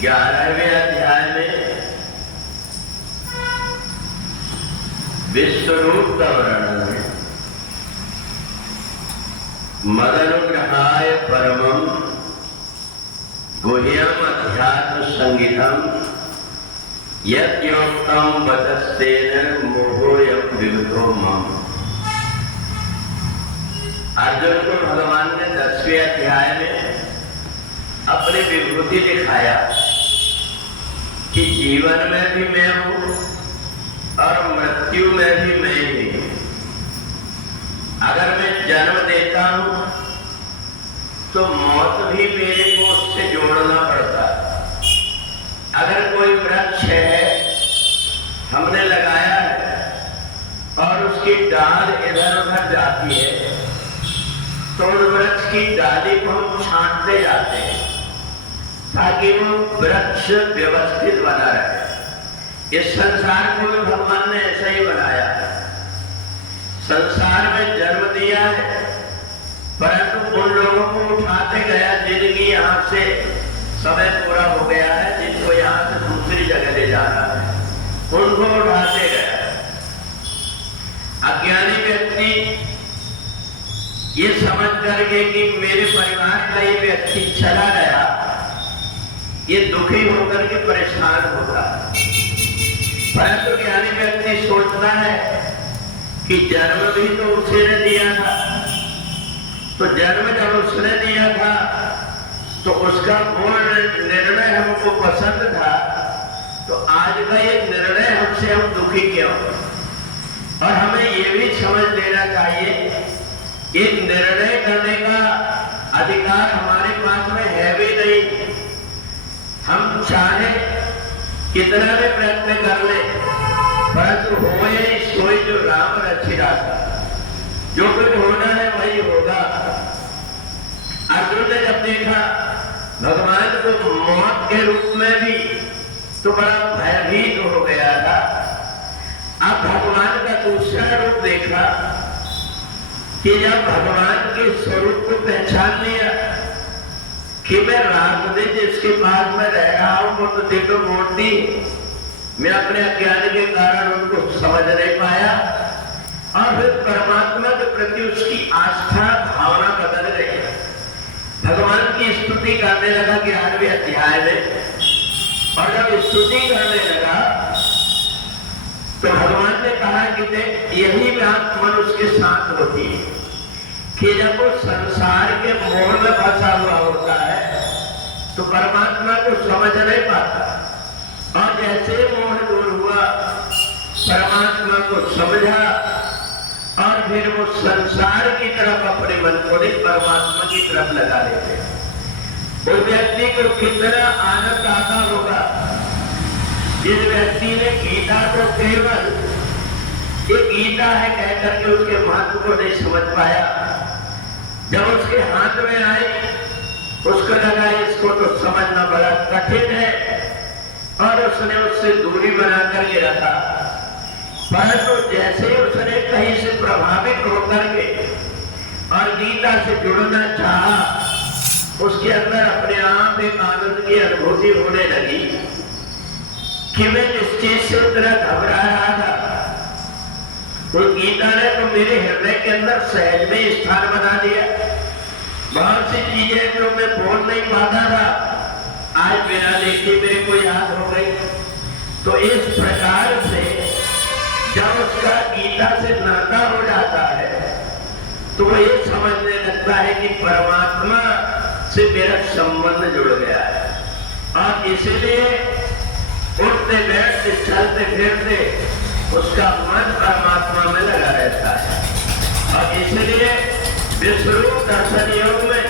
11वें अध्याय में विश्वरूप का वर्णन है। मदनुग्रहाय परमं गुह्यम अध्यात्म संगीतम यद्योक्तम वचस्तेन मोहोयम विगतो मम। अर्जुन को भगवान ने 10वें अध्याय में अपनी विभूति दिखाया कि जीवन में भी मैं हूं और मृत्यु में भी मैं ही। अगर मैं जन्म देता हूं तो मौत भी मेरे को उससे जोड़ना पड़ता। अगर कोई वृक्ष है हमने लगाया है और उसकी डाल इधर उधर जाती है तो उस वृक्ष की डाली को हम छांटते जाते हैं ताकि वो वृक्ष व्यवस्थित बना रहे। इस संसार को भी भगवान ने ऐसा ही बनाया है। संसार में जन्म दिया है परंतु उन लोगों को उठाते गया जिनकी यहाँ से समय पूरा हो गया है, जिनको यहाँ से दूसरी जगह ले जाना है, उनको उठाते गया। अज्ञानी व्यक्ति ये समझ करके कि मेरे परिवार का ये व्यक्ति चला गया, ये दुखी होकर के परेशान होता है। परंतु ज्ञानी व्यक्ति सोचता है कि जन्म भी तो उसी ने दिया था, तो जन्म जब उसने दिया था तो उसका पूर्ण निर्णय हमको पसंद था, तो आज का ये निर्णय हमसे हम दुखी क्यों। और हमें ये भी समझ लेना चाहिए एक निर्णय करने का अधिकार हमारे पास में है भी नहीं। हम चाहे कितना भी प्रयत्न कर ले परंतु होए सोई जो राम रचिरा था, जो कुछ होना है वही होगा। अर्जुन ने जब देखा भगवान को मौत के रूप में भी तो बड़ा भयभीत हो गया था। अब भगवान का दूसरा रूप देखा कि जब भगवान के स्वरूप को पहचान लिया कि मैं राम ने जिसके पास में रह रहा हूं वो तो देखो मूर्ति, मैं अपने अज्ञान के कारण उनको समझ नहीं पाया और फिर परमात्मा के प्रति उसकी आस्था भावना बदल गई। भगवान की स्तुति करने लगा 11वें अध्याय में, और जब स्तुति करने लगा तो भगवान ने कहा कि देख यही बात मनुष्य के साथ होती है कि जब वो संसार के मोह में फंसा हुआ होता है तो परमात्मा को समझ नहीं पाता, और जैसे मोह दूर हुआ परमात्मा को समझा और फिर वो संसार की तरफ अपने मन को नहीं परमात्मा की तरफ लगा लेते। उस व्यक्ति को कितना आनंद आता होगा जिस व्यक्ति ने गीता को केवल ये गीता है कहकर के उसके महत्व को नहीं समझ पाया। जब उसके हाथ में आए उसको लगा इसको तो समझना बड़ा कठिन है और उसने उससे दूरी बना करके रखा। परंतु जैसे उसने कहीं से प्रभावित होकर के और गीता से जुड़ना चाहा, उसके अंदर अपने आप एक आनंद की अनुभूति होने लगी कि मैं जिस चीज से उतना घबरा रहा था तो गीता ने तो मेरे हृदय के अंदर सहज में स्थान बना दिया। बहुत सी चीजें जो मैं बोल नहीं पाता था आज बिना देखे मेरे को याद हो गई। तो इस प्रकार से जब उसका गीता से नाता हो जाता है तो वो ये समझने लगता है कि परमात्मा से मेरा संबंध जुड़ गया है, और इसलिए उठते बैठते चलते फिरते उसका मन परमात्मा में लगा रहता है। और इसलिए विश्वरूप दर्शन योग में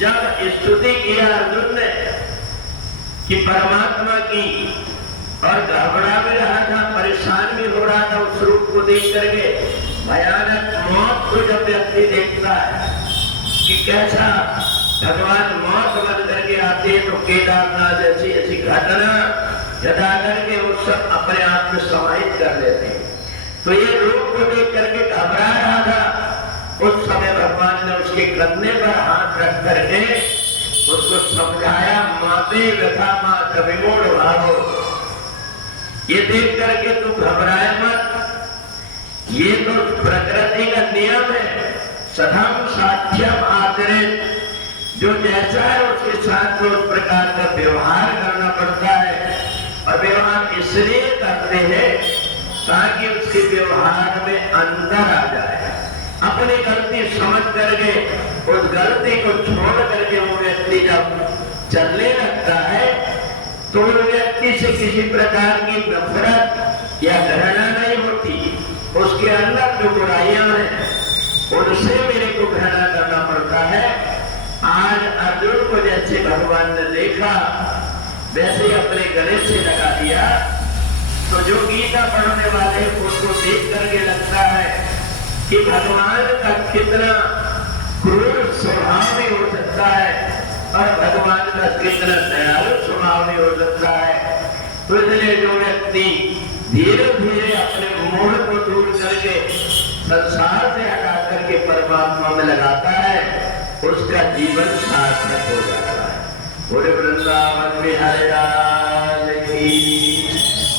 जब स्तुति किया अर्जुन ने कि परमात्मा की, और घबरा भी रहा था, परेशान भी हो रहा था उस रूप को देख करके। भयानक मौत को जब व्यक्ति देखता है कि कैसा भगवान मौत बन करके आते हैं तो केदारनाथ जैसी ऐसी घटना यथा करके वो सब अपने आप में समाहित कर लेते हैं। तो ये रूप को देख करके घबरा रहा था, उस समय भगवान ने उसके कंधे पर हाथ रख करके उसको समझाया, माते व्यथा मात विमूढ़ भावो, ये देख करके तू घबराए मत, ये तो प्रकृति का नियम है। सधम साध्यम आचरित, जो जैसा है उसके साथ तो उस प्रकार का व्यवहार करना पड़ता है। और व्यवहार इसलिए करते हैं ताकि उसके व्यवहार में अंतर आ जाए। अपनी गलती समझ करके उस गलती को छोड़ करके वो व्यक्ति जब चलने लगता है तो उस व्यक्ति से किसी प्रकार की नफरत या घृणा नहीं होती। उसके अंदर जो बुराइयां हैं उनसे मेरे को घृणा करना पड़ता है। आज अर्जुन को जैसे भगवान ने देखा वैसे ही अपने गले से लगा दिया। तो जो गीता पढ़ने वाले उसको देख करके लगता है कि भगवान का कितना क्रूर स्वभाव भी हो सकता है और भगवान का कितना दयालु स्वभाव भी हो सकता है। तो इसलिए जो व्यक्ति धीरे धीरे अपने मोह को दूर करके संसार से हटा करके परमात्मा में लगाता है उसका जीवन सार्थक हो जाता है। बोले वृंदावन बिहारी